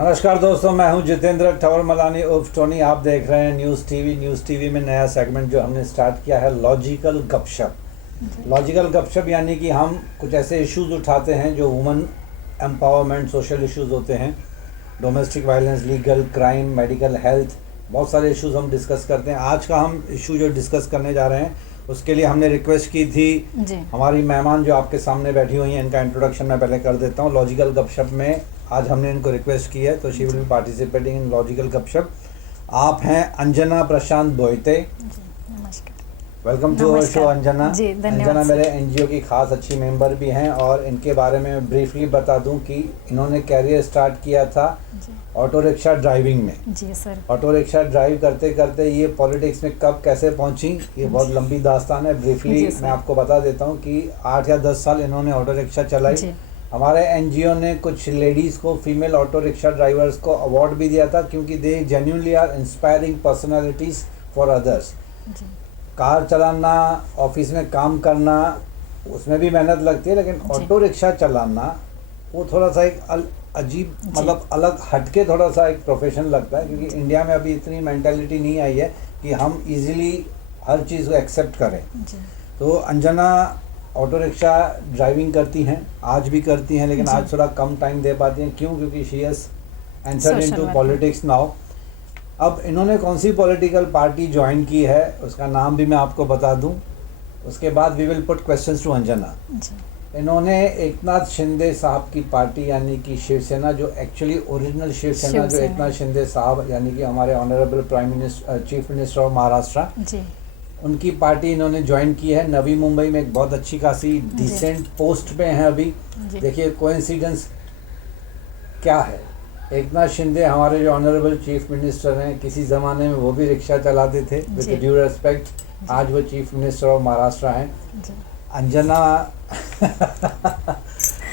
नमस्कार दोस्तों, मैं हूं जितेंद्र ठवर मलानी उर्फ टोनी। आप देख रहे हैं न्यूज़ टीवी। न्यूज़ टीवी में नया सेगमेंट जो हमने स्टार्ट किया है, लॉजिकल गपशप। लॉजिकल गपशप यानी कि हम कुछ ऐसे इश्यूज उठाते हैं जो वुमेन एम्पावरमेंट, सोशल इश्यूज होते हैं, domestic violence, legal, crime, medical, health, बहुत सारे इश्यूज हम डिस्कस करते हैं। आज का हम इशू जो डिस्कस करने जा रहे हैं उसके लिए हमने रिक्वेस्ट की थी हमारी मेहमान जो आपके सामने बैठी हुई हैं, इनका इंट्रोडक्शन मैं पहले कर देता हूँ। लॉजिकल गपशप में आज हमने इनको रिक्वेस्ट की है, तो she will be participating in logical Gapshap. आप हैं Anjana Prashant Boyte. Welcome to our show Anjana. Anjana मेरे एनजीओ की खास अच्छी मेंबर भी हैं और इनके बारे में ब्रीफली बता दूं कि इन्होंने कैरियर स्टार्ट किया था ऑटो रिक्शा ड्राइविंग में। जी सर। ऑटो रिक्शा ड्राइव करते करते ये पॉलिटिक्स में कब कैसे पहुंची, ये बहुत लंबी दास्तान है। ब्रीफली मैं आपको बता देता हूं कि 8 या 10 साल इन्होंने ऑटो रिक्शा चलाई। हमारे एनजीओ ने कुछ लेडीज़ को, फीमेल ऑटो रिक्शा ड्राइवर्स को अवार्ड भी दिया था क्योंकि they genuinely are inspiring personalities for others. Car चलाना, ऑफिस में काम करना, उसमें भी मेहनत लगती है, लेकिन ऑटो रिक्शा चलाना वो थोड़ा सा एक अजीब, मतलब अलग हटके थोड़ा सा एक प्रोफेशन लगता है, क्योंकि इंडिया में अभी इतनी मेंटालिटी नहीं आई है कि हम इजीली हर चीज़ को एक्सेप्ट करें। तो अंजना ऑटो रिक्शा ड्राइविंग करती हैं, आज भी करती हैं, लेकिन आज थोड़ा कम टाइम दे पाती हैं। क्यों? क्योंकि she has entered into politics now. अब इन्होंने कौन सी पॉलिटिकल पार्टी ज्वाइन की है उसका नाम भी मैं आपको बता दूं, उसके बाद we will put questions to Anjana. इन्होंने एकनाथ शिंदे साहब की पार्टी यानी कि शिवसेना, जो एक्चुअली ओरिजिनल शिवसेना जो एकनाथ शिंदे साहब यानी कि हमारे honourable prime minister, chief minister of Maharashtra, उनकी पार्टी इन्होंने ज्वाइन की है। नवी मुंबई में एक बहुत अच्छी खासी डिसेंट पोस्ट पे हैं अभी। देखिए कोइंसिडेंस क्या है, एकनाथ शिंदे हमारे जो ऑनरेबल चीफ मिनिस्टर हैं, किसी ज़माने में वो भी रिक्शा चलाते थे, विद ड्यू रेस्पेक्ट। आज वो चीफ मिनिस्टर ऑफ महाराष्ट्र हैं।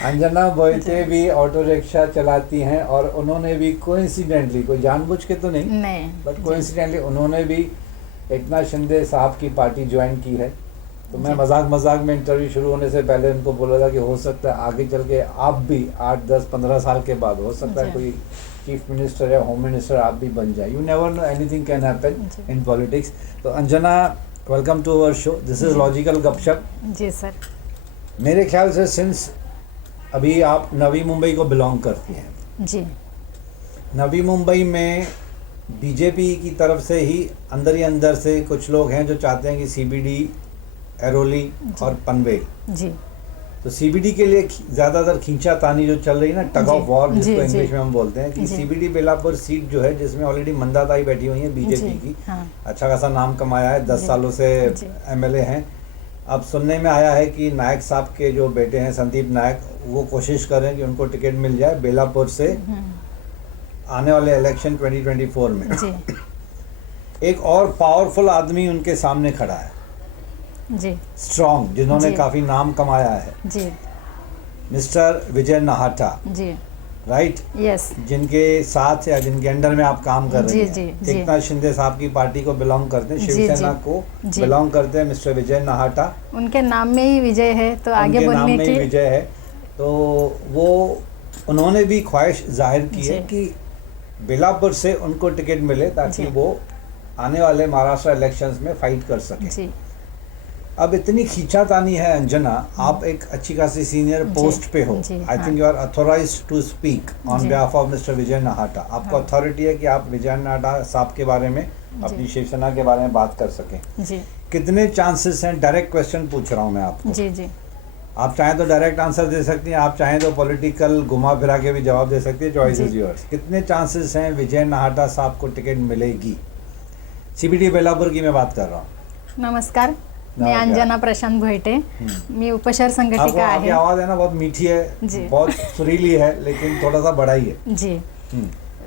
अंजना बोयते भी ऑटो रिक्शा चलाती हैं और उन्होंने भी कोइंसिडेंटली, कोई जानबूझ के तो नहीं, बट कोइंसिडेंटली उन्होंने भी एकनाथ शिंदे साहब की पार्टी ज्वाइन की है। तो मैं मजाक में इंटरव्यू शुरू होने से पहले उनको बोला था कि हो सकता है आगे चल के आप भी 8, 10, 15 साल के बाद हो सकता है कोई चीफ मिनिस्टर या होम मिनिस्टर आप भी बन जाए। You never know, anything can happen in politics. तो Anjana, welcome to our show. This is logical Gapshap. जी सर। मेरे ख्याल से सिंस अभी आप नवी मुंबई को बिलोंग करती हैं जी। नवी मुंबई में बीजेपी की तरफ से ही अंदर से कुछ लोग हैं जो चाहते हैं कि सीबीडी, एरोली और पनवेल जी, तो सीबीडी के लिए ज़्यादातर खींचातानी जो चल रही है ना, टग ऑफ वॉर जिसको इंग्लिश में हम बोलते हैं, कि सीबीडी बेलापुर सीट जो है जिसमें ऑलरेडी मंदाताई बैठी हुई है बीजेपी की, अच्छा खासा नाम कमाया है, 10 सालों से एमएलए हैं। अब सुनने में आया है कि नायक साहब के जो बेटे हैं संदीप नायक, वो कोशिश कर रहे हैं कि उनको टिकट मिल जाए बेलापुर से आने वाले इलेक्शन 2024 में। एक और पावरफुल आदमी उनके सामने खड़ा है जी, स्ट्रॉन्ग, जिन्होंने काफी नाम कमाया है जी, मिस्टर विजय नाहटा जी, राइट? यस। जिनके साथ या जिनके अंडर में आप काम कर रहे हैं, एकनाथ शिंदे साहब की पार्टी को बिलोंग करते हैं, शिवसेना को बिलोंग करते हैं मिस्टर विजय नाहटा। उनके नाम में ही विजय है, तो आगे बोलने नाम में ही विजय है। तो वो उन्होंने भी ख्वाहिश जाहिर की है कि बेलापुर से उनको टिकट मिले ताकि वो आने वाले महाराष्ट्र इलेक्शंस में फाइट कर सके। अब इतनी खींचातानी है अंजना, आप एक अच्छी खासी सीनियर पोस्ट पे हो, I think you are authorised to speak on behalf of mister Vijay Nahata. आपको अथॉरिटी है कि आप विजय नाहटा साहब के बारे में, अपनी शिवसेना के बारे में बात कर सकें। कितने चांसेस हैं, डायरेक्ट क्वेश्चन पूछ रहा हूँ मैं आपको। जी जी। आप चाहें तो डायरेक्ट आंसर दे सकती हैं, आप चाहें तो पॉलिटिकल घुमा फिरा के भी जवाब दे सकती है, चॉइस इज योर्स। कितने चांसेस हैं विजय नाहटा साहब को टिकट मिलेगी? सीबीडी बेलापुर की मैं बात कर रहा हूँ। नमस्कार, मैं अंजना प्रशांत भोयटे, मी उपशहर संघटिका आहे। आपकी आवाज है ना बहुत मीठी है, बहुत सुरीली है, लेकिन थोड़ा सा बड़ा ही है जी।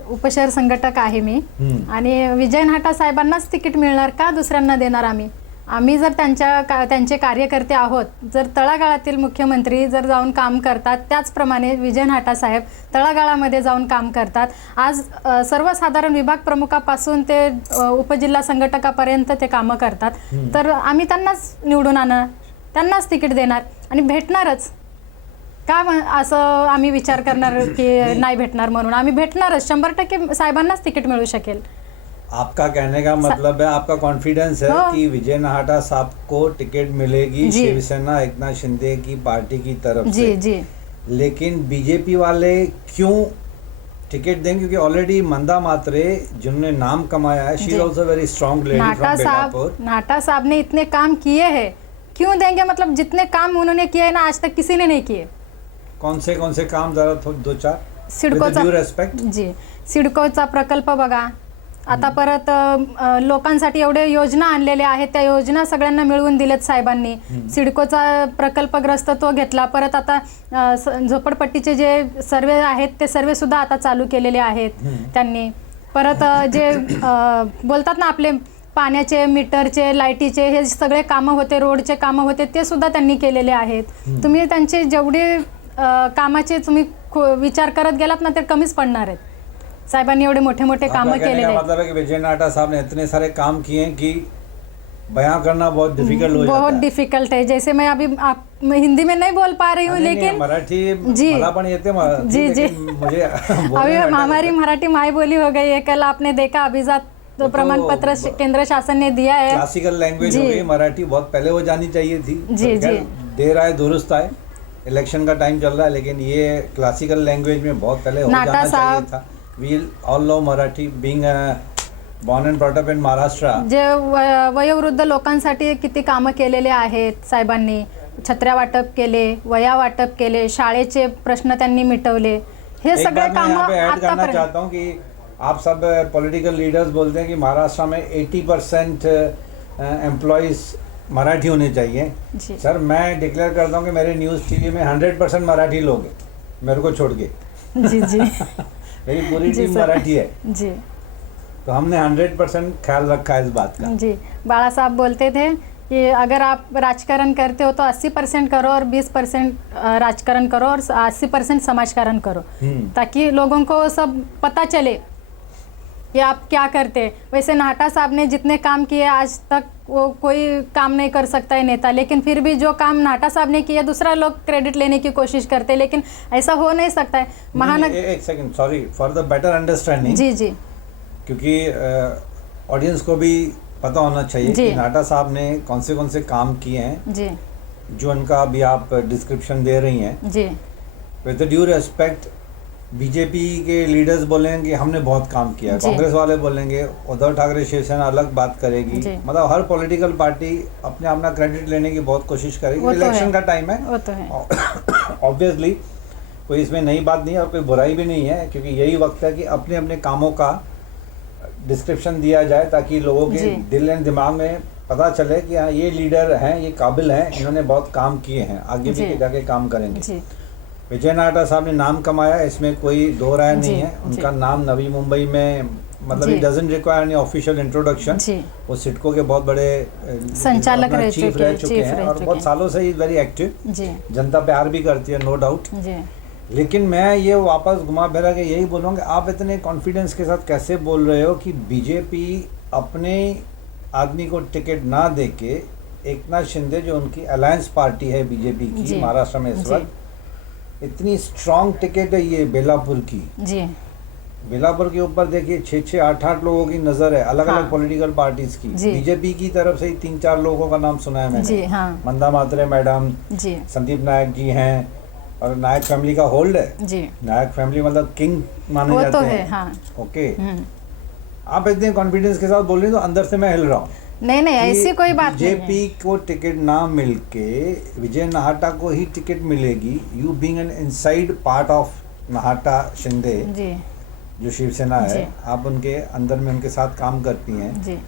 उपशहर संघटक आहे मी, आणि विजय नाहटा साहेबांनाच तिकीट मिळणार का, दुसऱ्यांना देणार आम्ही जर त्यांचे कार्यकर्ते आहोत, जर तळागाळातील मुख्यमंत्री जर जाऊन काम करतात, त्याचप्रमाणे विजय नाहटा साहेब तळागाळामध्ये जाऊन काम करतात। आज सर्वसाधारण विभाग प्रमुखापासून ते उपजिल्हा संघटकापर्यंत ते कामं करतात, तर आम्ही त्यांनाच निवडून आणणार, त्यांनाच तिकीट देणार आणि भेटणारच। का असं आम्ही विचार करणार की नाही भेटणार म्हणून? आम्ही भेटणारच, 100% साहेबांनाच तिकीट मिळू शकेल. आपका कहने का मतलब है, आपका कॉन्फिडेंस है कि विजय नाहटा साहब को टिकट मिलेगी शिवसेना एकनाथ शिंदे की पार्टी की तरफ जी से. जी. लेकिन बीजेपी वाले क्यों टिकट देंगे? क्योंकि ऑलरेडी मंदा मात्रे जिन्होंने नाम कमाया है, she is also very strong lady from Belapur. Nahata साहब ने इतने काम किए हैं, क्यों देंगे? मतलब जितने काम उन्होंने किए हैं ना, आज तक किसी ने नहीं किए. कौन से काम जरा दो चार? सिडकोचा रेस्पेक्ट. जी, सिडकोचा प्रकल्प बघा. आता परत लोकांसाठी एवढे योजना आणलेल्या आहेत, त्या योजना सगळ्यांना मिळवून दिलेत साहेबांनी. सिडकोचा प्रकल्पग्रस्त तो घेतला. परत आता झोपडपट्टीचे जे सर्वे आहेत ते सर्वे सुद्धा आता चालू केलेले आहेत त्यांनी. परत जे बोलतात ना आपले पाण्याचे, मीटरचे, लाईटीचे हे सगळे कामं होते, रोडचे कामं होते, ते सुद्धा त्यांनी केलेले आहेत. तुम्ही त्यांचे जेवढे कामाचे तुम्ही विचार करत गेलात ना, ते कमीच पडणार आहेत. साहेबांनी एवढे मोठे मोठे कामं केलेले हैं. मतलब है कि विजय नाहटा साहब ने इतने सारे काम किए हैं कि बयां करना बहुत डिफिकल्ट हो जाता है. बहुत डिफिकल्ट है. जैसे मैं अभी मैं हिंदी में नहीं बोल पा रही हूँ, लेकिन मराठी जी मला पण येते जी जी मुझे अभी हमारी मराठी माई बोली हो गई है. कल आपने देखा अभिजात तो प्रमाण पत्र केंद्र शासन ने दिया है. क्लासिकल लैंग्वेज हो गई मराठी, बहुत पहले हो जानी चाहिए थी. जी जी. देर आए दुरुस्त आए. इलेक्शन का टाइम चल रहा है, लेकिन ये क्लासिकल लैंग्वेज में बहुत पहले हो जाना चाहिए था. We all know Marathi, being born and brought up in Maharashtra. जे वयोवृद्ध लोकांसाठी किती कामं केलेले आहेत साहेबांनी. छत्र्या वाटप केले, वया वाटप केले, शाळेचे प्रश्न त्यांनी मिटवले. हे सगळे कामं करना चाहता हूँ कि आप सब पॉलिटिकल लीडर्स बोलते हैं कि महाराष्ट्र में 80% एम्प्लॉयज मराठी होने चाहिए. सर मैं डिक्लेयर करता हूँ कि मेरे न्यूज़ टीवी में 100% मराठी लोग हैं, मेरे को छोड़ के. जी जी. मेरी पूरी टीम मराठी है जी. तो हमने 100% ख्याल रखा है इस बात का. जी. बाला साहब बोलते थे कि अगर आप राजकारण करते हो तो 80% करो और 20% राजकारण करो और 80% समाजकारण करो, ताकि लोगों को सब पता चले कि आप क्या करते. वैसे नाहटा साहब ने जितने काम किए आज तक वो कोई काम नहीं कर सकता है नेता, लेकिन फिर भी जो काम नाहटा साहब ने किया दूसरा लोग क्रेडिट लेने की कोशिश करते, लेकिन ऐसा हो नहीं सकता है. एक second, sorry for the better understanding. जी जी. क्योंकि ऑडियंस को भी पता होना चाहिए कि नाहटा साहब ने कौन से काम किए हैं जी, जो उनका अभी आप डिस्क्रिप्शन दे रही हैं जी. विद ड्यू रेस्पेक्ट, बीजेपी के लीडर्स बोलेंगे कि हमने बहुत काम किया, कांग्रेस वाले बोलेंगे, उद्धव ठाकरे शिवसेना अलग बात करेगी. मतलब हर पॉलिटिकल पार्टी अपने अपना क्रेडिट लेने की बहुत कोशिश करेगी. इलेक्शन का टाइम है, ऑब्वियसली कोई इसमें नई बात नहीं है और कोई बुराई भी नहीं है, क्योंकि यही वक्त है कि अपने अपने कामों का डिस्क्रिप्शन दिया जाए ताकि लोगों के दिल एंड दिमाग में पता चले कि हाँ ये लीडर हैं, ये काबिल हैं, इन्होंने बहुत काम किए हैं, आगे भी जाके काम करेंगे. विजय नाहटा साहब ने नाम कमाया, इसमें कोई दो राय नहीं है. उनका नाम नवी मुंबई में मतलब it doesn't require any official introduction. वो सिडको के बहुत बड़े संचालक चीफ रह चुके हैं और बहुत सालों से ही वेरी एक्टिव. जनता प्यार भी करती है, नो डाउट. लेकिन मैं ये वापस घुमा फिरा के यही बोलूँगा, आप इतने कॉन्फिडेंस के साथ कैसे बोल रहे हो कि बीजेपी अपने आदमी को टिकट ना दे के एकनाथ शिंदे जो उनकी अलायंस पार्टी है बीजेपी की महाराष्ट्र में इस वक्त, इतनी स्ट्रॉन्ग टिकट है ये बेलापुर की जी. बेलापुर के ऊपर देखिए 6-6, 8-8 लोगों की नजर है, अलग अलग पॉलिटिकल पार्टीज की. बीजेपी की तरफ से ही 3-4 लोगों का नाम सुना है मैंने. मंदा मात्रे मैडम, संदीप नायक जी हैं, और नायक फैमिली का होल्ड है जी. नायक फैमिली मतलब किंग माने जाते हैं. हाँ. ओके. आप इतने कॉन्फिडेंस के साथ बोल रहे हैं तो अंदर से मैं हिल रहा हूँ. नहीं ऐसी कोई बात नहीं है. बीजेपी को टिकट ना मिलके विजय नाहटा को ही टिकट मिलेगी. You being an inside part of Nahata Shinde ji, जो शिवसेना है, आप उनके अंदर में उनके साथ काम करती हैं जी.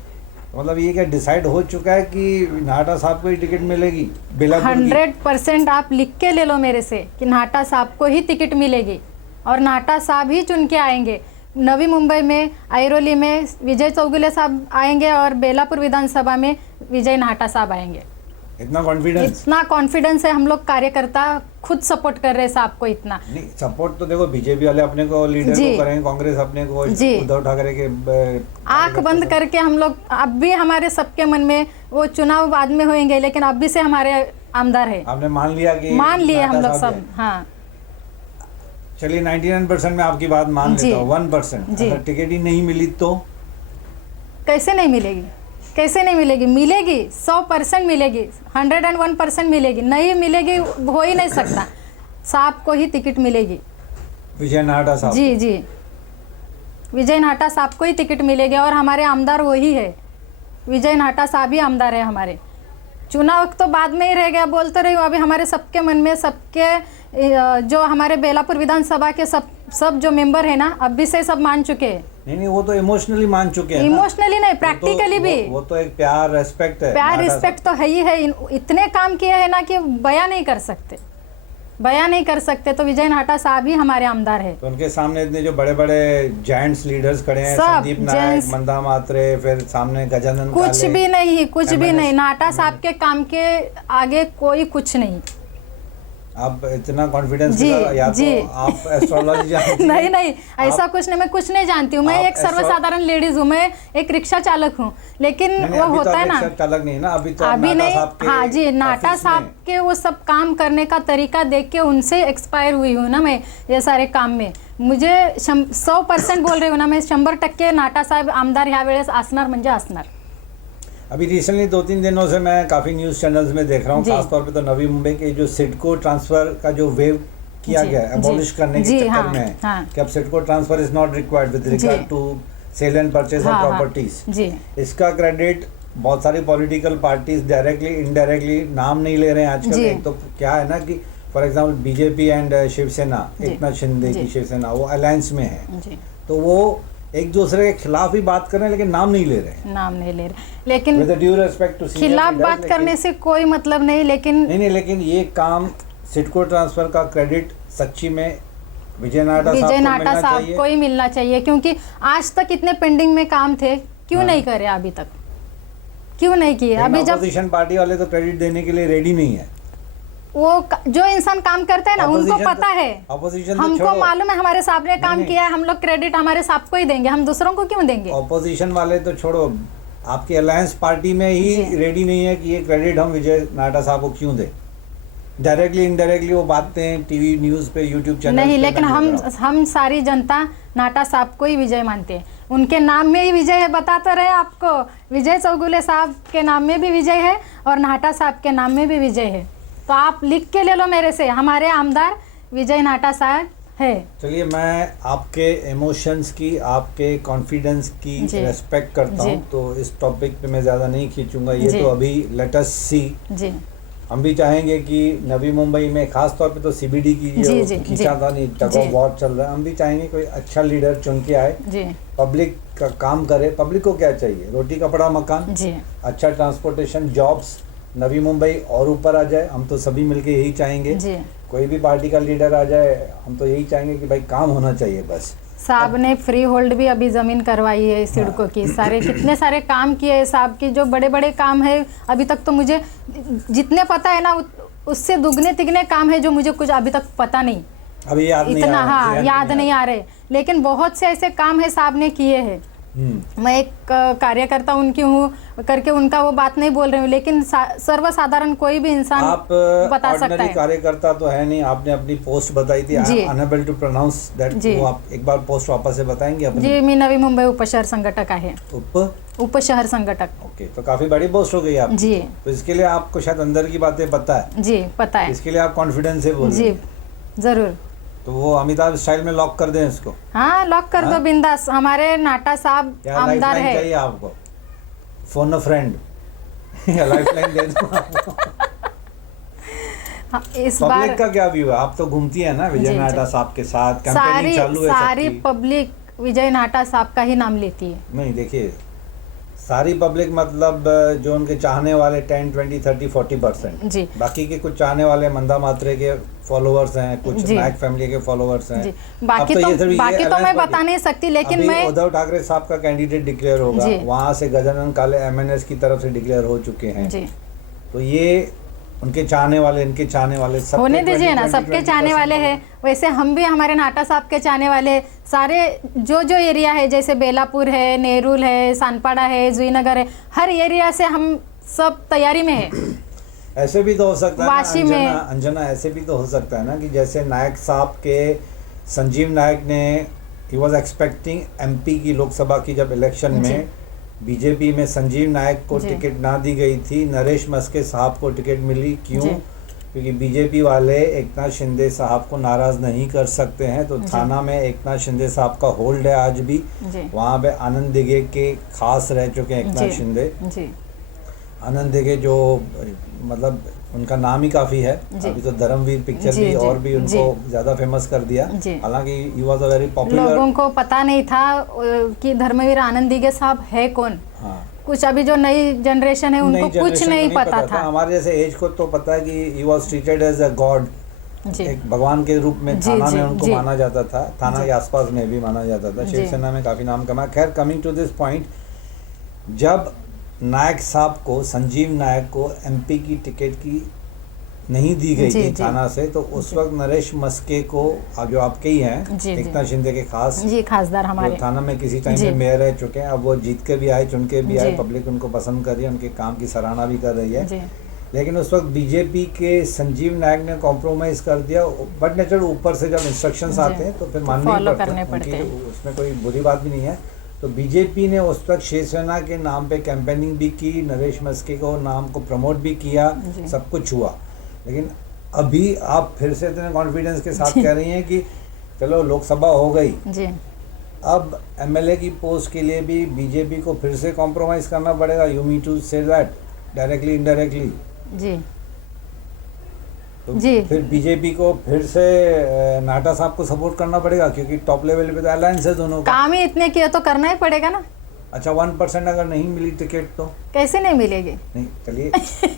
मतलब ये क्या डिसाइड हो चुका है कि नाहटा साहब को ही टिकट मिलेगी? 100% आप लिख के ले लो मेरे से कि नाहटा साहब को ही टिकट मिलेगी और नाहटा साहब ही चुन के आएंगे. नवी मुंबई में, ऐरोली में विजय चौगुले साहब आएंगे और बेलापुर विधानसभा में विजय नाहटा साहब आएंगे. इतना कॉन्फिडेंस है. हम लोग कार्यकर्ता खुद सपोर्ट कर रहे हैं साहब को. इतना नहीं सपोर्ट तो देखो, बीजेपी वाले अपने को लीडर को करेंगे, कांग्रेस अपने को, उद्धव ठाकरे के आंख बंद करके हम लोग अब भी, हमारे सबके मन में वो चुनाव बाद में होंगे, लेकिन अब भी से हमारे आमदार है। आपने मान लिया कि मान लिए हम नाटा लोग साहब सब। है। हाँ चलिए 99% में आपकी बात मान जी। लेता हूँ। 1% जी। अगर टिकट ही नहीं मिली तो कैसे नहीं मिलेगी, कैसे नहीं मिलेगी? मिलेगी, 100% मिलेगी, 101% मिलेगी। नहीं मिलेगी हो ही नहीं सकता। साहब को ही टिकट मिलेगी। विजय नाटा साहब जी जी, विजय नाटा साहब को ही टिकट मिलेगी और हमारे आमदार वही है। विजय नाटा साहब ही आमदार है हमारे। चुनाव तो बाद में ही रह गया, बोलते रही हूँ। अभी हमारे सबके मन में, सबके जो हमारे बेलापुर विधानसभा के सब जो मेंबर है ना, अभी से सब मान चुके हैं। नहीं, वो तो इमोशनली मान चुके हैं ना। इमोशनली नहीं, प्रैक्टिकली भी। वो तो एक प्यार, रेस्पेक्ट है। प्यार, नाटा रिस्पेक्ट तो है ही है। इतने काम किए हैं ना कि बयां नहीं कर सकते, बयां नहीं कर सकते। तो विजय नाटा साहब ही हमारे आमदार है। तो उनके सामने इतने जो बड़े बड़े जायंट्स लीडर्स खड़े हैं, सब संदीप नायक, जेंट्स। मंदा मात्रे, फिर सामने गजानन कुछ काले, भी नहीं, कुछ भी MNS नहीं। नाटा साहब के काम के आगे कोई कुछ नहीं। आप इतना कॉन्फिडेंस जी, या जी। तो आप एस्ट्रोलॉजी जानती हैं। नहीं नहीं, ऐसा कुछ नहीं। मैं कुछ नहीं जानती हूँ। मैं आप एक सर्वसाधारण लेडीज हूँ। मैं एक रिक्शा चालक हूँ। लेकिन नहीं, वो अभी होता तो है आप ना, एक चालक नहीं ना, अभी तो अभी नाटा नहीं। साहब के हाँ जी, नाटा ऑफिस साहब में। के वो सब काम करने का तरीका देख के उनसे एक्सपायर हुई हूँ ना मैं, ये सारे काम में। मुझे 100% बोल रही हूँ ना मैं, 100% नाटा साहेब आमदार ह्या वेळेस असणार म्हणजे असणार। अभी रिसेंटली 2-3 दिनों से मैं काफ़ी न्यूज़ चैनल्स में देख रहा हूँ, जी। खासतौर पे तो नवी मुंबई के जो सिडको ट्रांसफर का जो वेव किया जी, गया है, अबॉलिश जी, करने के जी, चक्कर हाँ, में है हाँ। कि अब CIDCO transfer is not required with regard जी। To sale and purchase of हाँ, हाँ, प्रॉपर्टीज। जी इसका क्रेडिट बहुत सारी पॉलिटिकल पार्टीज डायरेक्टली इनडायरेक्टली नाम नहीं ले रहे हैं आजकल। जी। एक तो क्या है ना कि for example BJP and Shivsena, जी। एकनाथ शिंदे की जी। शिवसेना, वो अलायंस में है, जी, तो वो एक दूसरे के खिलाफ ही बात कर रहे हैं लेकिन नाम नहीं ले रहे हैं। नाम नहीं ले रहे। लेकिन विद ड्यू रिस्पेक्ट टू खिलाफ बात करने से कोई मतलब नहीं। लेकिन नहीं, लेकिन ये काम सिडको ट्रांसफर का क्रेडिट सच्ची में विजय नाटा साहब विजय को नाटा मिलना साहब चाहिए। को ही मिलना चाहिए, क्योंकि आज तक इतने पेंडिंग में काम थे, क्यों हाँ। नहीं करे अभी तक, क्यों नहीं किए? अभी जब अपोजिशन पार्टी वाले तो क्रेडिट देने के लिए रेडी नहीं है। जो इंसान काम करता है ना, उनको Opposition पता है। ऑपोजिशन तो हमको छोड़ो, मालूम है हमारे साहब ने काम नहीं। किया है, हम लोग क्रेडिट हमारे साहब को ही देंगे, हम दूसरों को क्यों देंगे? ऑपोजिशन वाले तो छोड़ो, आपके अलायंस पार्टी में ही जी। रेडी नहीं है कि ये क्रेडिट हम विजय नाटा साहब को क्यों दें। डायरेक्टली इनडायरेक्टली वो बातें टीवी न्यूज़ पे, यूट्यूब चैनल नहीं, पे लेकिन मैं देख रहा हूँ। हम सारी जनता नाटा साहब को ही विजय मानते हैं। उनके नाम में ही विजय है, बताते रहे आपको। विजय चौगुले साहब के नाम में भी विजय है और नाटा साहब के नाम में भी विजय है। तो आप लिख के ले लो मेरे से, हमारे आमदार विजय नाटा साहब है। चलिए, मैं आपके इमोशंस की, आपके कॉन्फिडेंस की जी। रेस्पेक्ट करता जी। हूँ, तो इस टॉपिक पे मैं ज़्यादा नहीं खींचूंगा। ये जी। तो अभी लेट अस सी। जी हम भी चाहेंगे कि नवी मुंबई में, खास तौर पे तो सीबीडी की जी, जो जी, खींचा जी। था नहीं, टग जी। ऑफ वॉर चल रहा है, हम भी चाहेंगे कोई अच्छा लीडर चुन के आए, जी पब्लिक का काम करे। पब्लिक को क्या चाहिए? रोटी कपड़ा मकान, जी अच्छा ट्रांसपोर्टेशन, जॉब्स, नवी मुंबई और ऊपर आ जाए। हम तो सभी मिलके यही चाहेंगे। जी। कोई भी पार्टी का लीडर आ जाए, हम तो यही चाहेंगे कि भाई काम होना चाहिए बस। साहब ने फ्री होल्ड भी अभी ज़मीन करवाई है सिडको की। सारे कितने सारे काम किए हैं साहब की, जो बड़े बड़े काम है। अभी तक तो मुझे जितने पता है ना, उससे दुगने तिगने काम है जो मुझे कुछ अभी तक पता नहीं, अभी याद नहीं इतना। आ रहा, हाँ, ध्यान याद नहीं आ रहे, लेकिन बहुत से ऐसे काम है साहब ने किए हैं। मैं एक कार्यकर्ता उनकी हूँ करके उनका वो बात नहीं बोल रही हूँ, लेकिन सर्वसाधारण कोई भी इंसान आप बता सकता ऑर्डिनरी है। कार्यकर्ता तो है नहीं। आपने अपनी पोस्ट बताई थी, आई जी। Am unable to pronounce that. जी। वो आप एक बार पोस्ट वापस से बताएंगे अपनी? जी, मी नवी मुंबई उपशहर संघटक आहे, उपशहर संघटक। ओके, तो काफी बड़ी पोस्ट हो गई आप। जी तो इसके लिए आपको शायद अंदर की बातें पता है, जी पता है। इसके लिए आप कॉन्फिडेंस से बोल रहे जी हैं। जरूर। तो वो अमिताभ स्टाइल में लॉक कर दें इसको? हाँ, लॉक कर हाँ? दो बिंदास। हमारे नाटा साहब या आमदार लाइफलाइन है। चाहिए आपको? फोन अ फ्रेंड या लाइफलाइन दे दो आपको? हाँ, इस बार पब्लिक का क्या व्यू है? आप तो घूमती है ना विजय जी, नाटा साहब के साथ, सारी कैंपेनिंग चालू है सारी सबकी। पब्लिक विजय नाटा साहब का ही नाम लेती है। नहीं, देखिए, सारी पब्लिक मतलब जो उनके चाहने वाले 10, 20, 30, 40%। जी बाकी के कुछ चाहने वाले मंदा मात्रे के फॉलोअर्स हैं, कुछ जी। नायक फैमिली के फॉलोअर्स हैं। जी, अब बाकी ये थोड़ी- ये बाकी तो alliance मैं party- बता नहीं सकती, लेकिन अभी मैं उद्धव ठाकरे साहब का कैंडिडेट डिक्लेयर होगा, जी। वहां से गजानन काले MNS की तरफ से डिक्लेयर हो चुके हैं। जी तो ये उनके चाहने वाले, इनके चाहने वाले, सबके होने दीजिए 20, ना, 20, सबके 20% चाहने वाले हैं। वैसे हम भी हमारे नाटा साहब के चाहने वाले, सारे जो एरिया है, जैसे बेलापुर है, नेरुल है, सानपाड़ा है, जुईनगर है, हर एरिया से हम सब तैयारी में है। ऐसे भी तो हो सकता है ना वाशी में अंजना, ऐसे भी तो हो सकता है ना कि जैसे नायक साहब के संजीव नायक ने ही वॉज एक्सपेक्टिंग एमपी की लोकसभा की जब इलेक्शन में बीजेपी में संजीव नायक को टिकट ना दी गई थी, नरेश मस्के साहब को टिकट मिली। क्यों? क्योंकि बीजेपी वाले एकनाथ शिंदे साहब को नाराज नहीं कर सकते हैं, तो थाना में एकनाथ शिंदे साहब का होल्ड है आज भी। वहाँ पे आनंद दिघे के खास रह चुके हैं एकनाथ शिंदे। आनंद दिघे जो मतलब उनका नाम ही काफी है, अभी तो धर्मवीर पिक्चर भी और भी उनको ज्यादा फेमस कर दिया। हालांकि he was a very popular, लोगों को पता नहीं था कि धर्मवीर आनंद दिघे साहब है कौन। हाँ। कुछ अभी जो नई जनरेशन है उनको कुछ नहीं पता था। हमारे जैसे एज को तो पता है कि he was treated as a god, एक भगवान के रूप में थाना में उनको माना जाता था, थाना के आसपास में भी माना जाता था। शिवसेना में काफी नाम कमाया। खैर, कमिंग टू दिस पॉइंट, जब नायक साहब को, संजीव नायक को एमपी की टिकट की नहीं दी गई थी थाना से, तो उस वक्त नरेश मस्के को, जो आपके ही हैं एकनाथ शिंदे के खासदार हमारे, थाना में किसी टाइम में मेयर रह चुके हैं, अब वो जीत के भी आए, चुन के भी आए, पब्लिक उनको पसंद कर रही है, उनके काम की सराहना भी कर रही है। लेकिन उस वक्त बीजेपी के संजीव नायक ने कॉम्प्रोमाइज कर दिया। बट नेचर ऊपर से जब इंस्ट्रक्शंस आते हैं तो फिर मानने पड़ते हैं, उसमें कोई बुरी बात भी नहीं है। तो बीजेपी ने उस वक्त शिवसेना के नाम पे कैंपेनिंग भी की, नरेश मस्के को नाम को प्रमोट भी किया, सब कुछ हुआ। लेकिन अभी आप फिर से इतने कॉन्फिडेंस के साथ कह रही हैं कि चलो लोकसभा हो गई, अब एमएलए की पोस्ट के लिए भी बीजेपी को फिर से कॉम्प्रोमाइज करना पड़ेगा। You mean to say that directly indirectly? तो फिर बीजेपी को फिर से नाटा साहब को सपोर्ट करना पड़ेगा, क्योंकि टॉप लेवल पे तो अलायंस है दोनों का। काम ही इतने किया तो करना ही पड़ेगा ना। अच्छा, 1% अगर नहीं मिली टिकट तो कैसे नहीं मिलेगी? नहीं, चलिए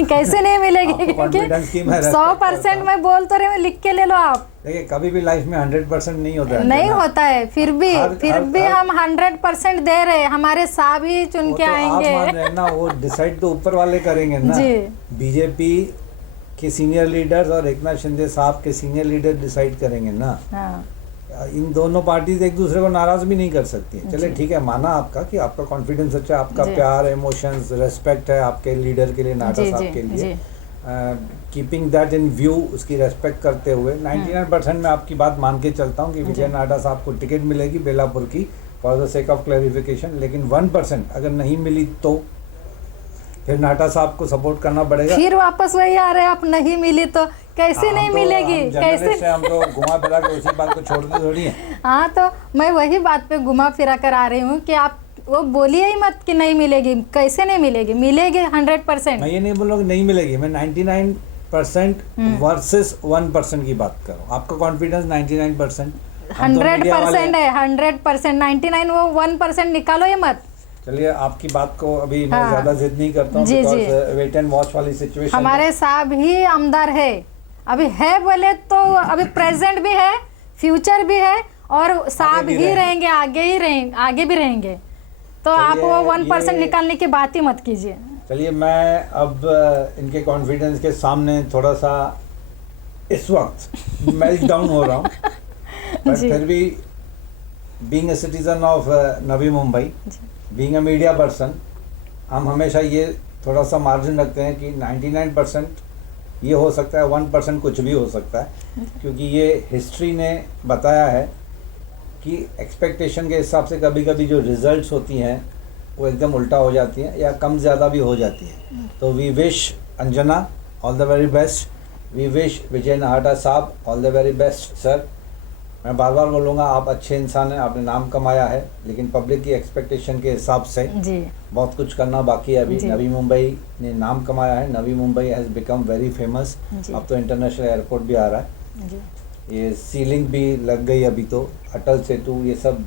कैसे नहीं मिलेगी? 100% मैं बोल तो रही हूँ, लिख के ले लो आप। देखिए, कभी भी लाइफ में 100% नहीं होता है, नहीं होता है, फिर भी हम 100% दे रहे हैं। हमारे साहब ही चुन के आएंगे। आप मान रहे ना, वो डिसाइड तो ऊपर वाले करेंगे ना। बीजेपी के सीनियर लीडर्स और एकनाथ शिंदे साहब के सीनियर लीडर डिसाइड करेंगे ना। इन दोनों पार्टीज एक दूसरे को नाराज भी नहीं कर सकती। चलिए ठीक है, माना आपका कि आपका कॉन्फिडेंस अच्छा, आपका प्यार, इमोशंस, रेस्पेक्ट है आपके लीडर के लिए, नाटा साहब के लिए। कीपिंग दैट इन व्यू, उसकी रेस्पेक्ट करते हुए 99% में आपकी बात मान के चलता हूँ कि विजय नाटा साहब को टिकट मिलेगी बेलापुर की, for the sake of clarification. लेकिन 1% अगर नहीं मिली तो फिर नाटा साहब को सपोर्ट करना पड़ेगा। फिर वापस वही आ रहे हैं, आप नहीं मिली तो कैसे नहीं मिलेगी? कैसे हम तो घुमा फिरा के उसी बात को छोड़ते थोड़ी है। हाँ, तो मैं वही बात पे घुमा फिरा कर आ रही हूँ कि आप वो बोलिए ही मत कि नहीं मिलेगी। कैसे नहीं मिलेगी? मिलेगी 100%। मैं ये नहीं बोल रहा हूँ नहीं मिलेगी, मैं 99% वर्सेस 1% की बात कर रहा हूँ। आपका कॉन्फिडेंस 99%, 100% है, 100%। 99 वो 1% निकालो ही मत। चलिए, आपकी बात को अभी मैं ज्यादा जिद नहीं करता हूँ, बिकॉज़ वेट एंड वॉच वाली सिचुएशन। हमारे साहब ही आमदार है, अभी है बोले तो अभी प्रेजेंट भी है, फ्यूचर भी है, और साहब ही रहेंगे, आगे भी रहेंगे। तो आप वो 1% निकालने की बात ही मत कीजिए। चलिए, मैं अब इनके कॉन्फिडेंस के सामने थोड़ा सा इस वक्त मेल्ट डाउन हो रहा हूँ, पर फिर भी being a citizen of Navi Mumbai, being a media person, हम हमेशा ये थोड़ा सा मार्जिन रखते हैं कि 99% ये हो सकता है, 1% कुछ भी हो सकता है, क्योंकि ये हिस्ट्री ने बताया है कि एक्सपेक्टेशन के हिसाब से कभी कभी जो रिजल्ट्स होती हैं वो एकदम उल्टा हो जाती हैं या कम ज़्यादा भी हो जाती हैं। तो we wish Anjana all the very best, we wish Vijay Nahata साहब all the very best. Sir, मैं बार बार बोलूँगा, आप अच्छे इंसान हैं, आपने नाम कमाया है, लेकिन पब्लिक की एक्सपेक्टेशन के हिसाब से बहुत कुछ करना बाकी है अभी। नवी मुंबई ने नाम कमाया है, Navi Mumbai has become very famous. अब तो इंटरनेशनल एयरपोर्ट भी आ रहा है, ये सीलिंग भी लग गई, अभी तो अटल सेतु, ये सब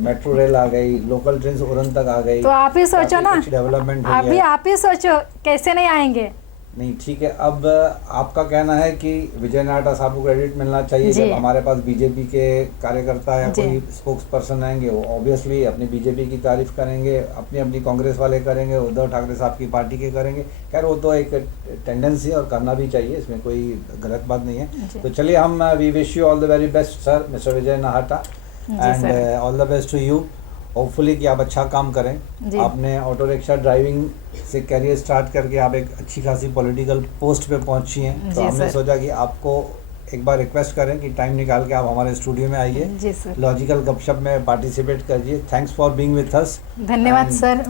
मेट्रो रेल आ गई, लोकल ट्रेन उड़न तक आ गई। तो आप ही सोचो ना, डेवलपमेंट अभी आप ही सोचो कैसे नहीं आएंगे। नहीं, ठीक है, अब आपका कहना है कि विजय नाहटा साहब को क्रेडिट मिलना चाहिए। जब हमारे पास बीजेपी के कार्यकर्ता या कोई स्पोक्स पर्सन आएंगे, वो ऑब्वियसली अपनी बीजेपी की तारीफ करेंगे, अपनी कांग्रेस वाले करेंगे, उद्धव ठाकरे साहब की पार्टी के करेंगे। खैर, वो तो एक टेंडेंसी है और करना भी चाहिए, इसमें कोई गलत बात नहीं है। तो चलिए, हम we wish you all the very best sir, mister Vijay Nahata, and all the best to you. Hopefully कि आप अच्छा काम करें। जी। आपने ऑटो रिक्शा ड्राइविंग से करियर स्टार्ट करके आप एक अच्छी खासी पॉलिटिकल पोस्ट पे पहुंची हैं, तो जी हमने सर। सोचा कि आपको एक बार रिक्वेस्ट करें कि टाइम निकाल के आप हमारे स्टूडियो में आइए, जी सर। लॉजिकल गपशप में पार्टिसिपेट करिए। Thanks for being with us. धन्यवाद सर।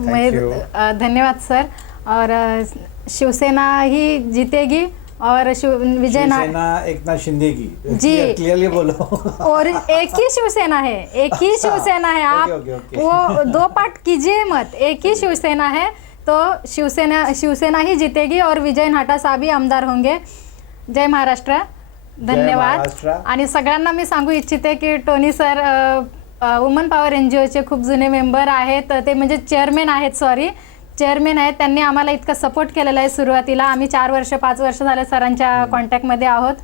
धन्यवाद सर। और शिवसेना ही जीतेगी और विजय शिवसेना एकनाथ शिंदे की जी क्लियरली बोलो। और एक ही शिवसेना है, एक ही शिवसेना है। आप ओके। वो दो पार्ट कीजिए मत, एक ही शिवसेना है, तो शिवसेना ही जीतेगी और विजय नाटा साहेब ही आमदार होंगे। जय महाराष्ट्र। धन्यवाद। आणि सगळ्यांना मी सांगू इच्छिते की टोनी सर वुमन पॉवर NGOचे खूप जुने मेंबर आहेत, ते म्हणजे चेअरमॅन आहेत, चेअरमॅन आहेत. त्यांनी आम्हाला इतका सपोर्ट केलेला आहे सुरुवातीला. आम्ही 4 वर्ष 5 वर्ष झाले सरांच्या कॉन्टॅक्टमध्ये आहोत.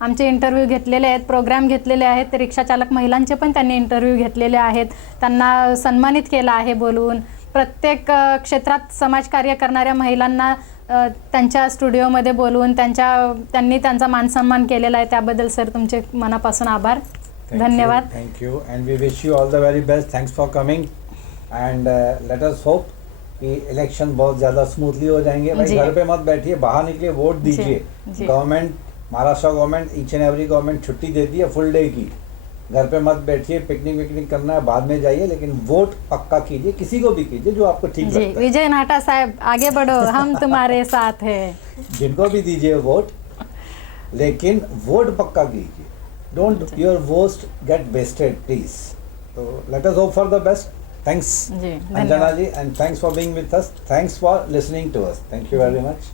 आमचे इंटरव्ह्यू घेतलेले आहेत, प्रोग्राम घेतलेले आहेत. रिक्षाचालक महिलांचे पण त्यांनी इंटरव्ह्यू घेतलेले आहेत. त्यांना सन्मानित केलं आहे बोलून. प्रत्येक क्षेत्रात समाजकार्य करणाऱ्या महिलांना त्यांच्या स्टुडिओमध्ये बोलवून त्यांनी त्यांचा मानसन्मान केलेला आहे. त्याबद्दल सर तुमचे मनापासून आभार. धन्यवाद. Thank you and we wish you all the very best. Thanks for coming and let us hope कि इलेक्शन बहुत ज़्यादा स्मूथली हो जाएंगे। भाई घर पे मत बैठिए, बाहर निकलिए, वोट दीजिए। Government, Maharashtra government, each and every government छुट्टी देती है फुल डे की। घर पे मत बैठिए, पिकनिक विकनिक करना है बाद में जाइए, लेकिन वोट पक्का कीजिए, किसी को भी कीजिए जो आपको ठीक लगता है। विजय नाटा साहब आगे बढ़ो, हम तुम्हारे साथ हैं। जिनको भी दीजिए वोट, लेकिन वोट पक्का कीजिए। Don't your vote get wasted please. तो let us hope for the best. Thanks, Anjana ji, and thanks for being with us. Thanks for listening to us. Thank you very much.